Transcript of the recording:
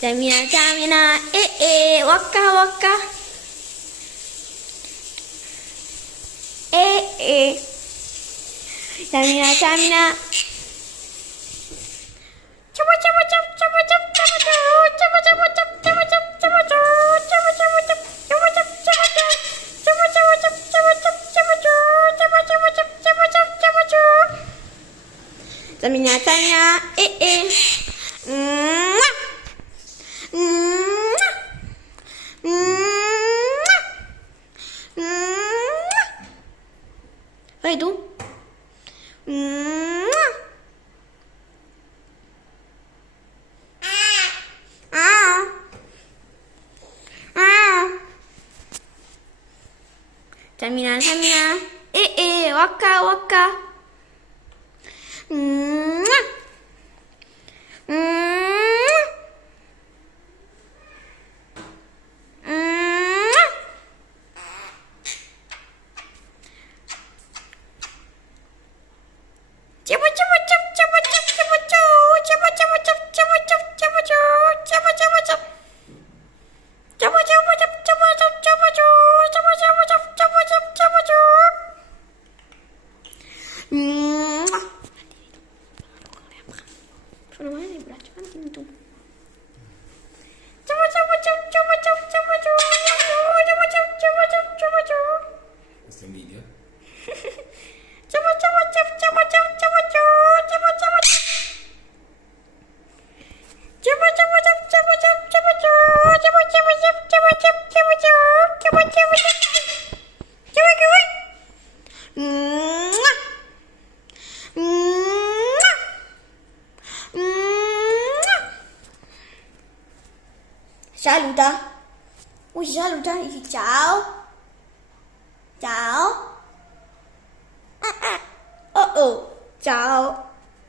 Jamina, Jamina, waka, waka. Jamina, Jamina. Cuba, cuba, cuba, cuba, cuba, cuba, cuba, cuba, cuba, cuba, cuba, cuba, Jamina, Jamina, apa itu? Jamina, Jamina, waka, waka. Questo è un video? Saluta. Saluta. Ciao. Ciao. Oh, ciao.